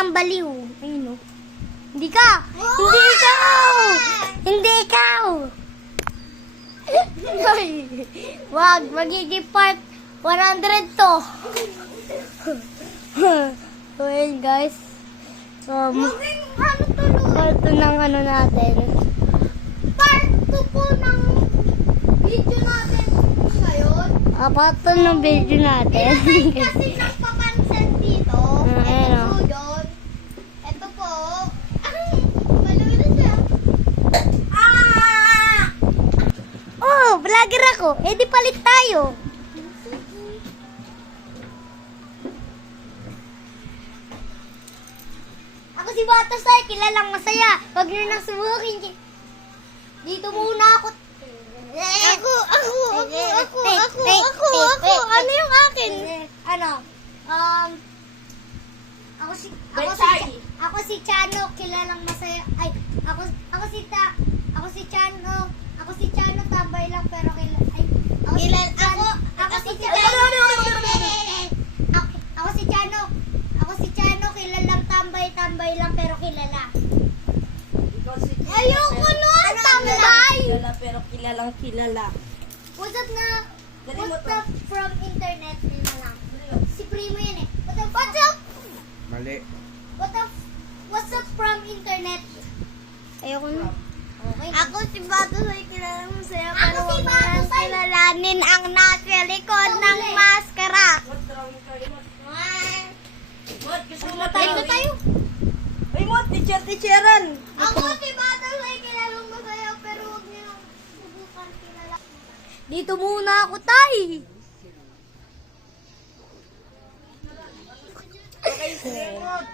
ng baliw. Ayun o. Hindi ka! Hindi ikaw! Hindi ikaw! Ay, wag, magiging part 100 to. So, ayun guys. Part 2 ng ano natin. Part 2 po ng video natin ngayon. Part 2 ng video natin. Kasi nagpapansin dito. Ayan Ito o. po yun. Ito po. Ay, malawi na siya. Ah! Oh, vlogger ako. Eh, di palit tayo. Ako si Batas ay kilalang masaya. Huwag nyo nang subukin. Dito muna ako. Ako. Ako. Ano yung akin? Ano? Ako si Chano, kilalang masaya. Ay, ako si Chano. Ako si Chano, tambay lang pero ako si Chano. Ako si Chano. Ako si Chano, kilalang tambay lang pero kilala. Ayoko nun, tambay! Kilala pero kilalang kilala. What's up na? Dali mo What's to. up from internet na lang. Si Primo yan eh. What's up? Mali. What's up from internet? Ayoko na. Okay. Ako si Batos ay kilalang masaya Ako pero si huwag mo Batos nang ay- kilalanin ang nasa likod ng Uli. maskara. Mot, tawag kayo, Mot. Ah, Mot, gusto mo Tayo tayo. Ay, Mot, teacheran. Ako si Batos ay kilalang masaya pero huwag niyo nang subukan kilala. Dito muna ako, tay. Okay, sige, Mot.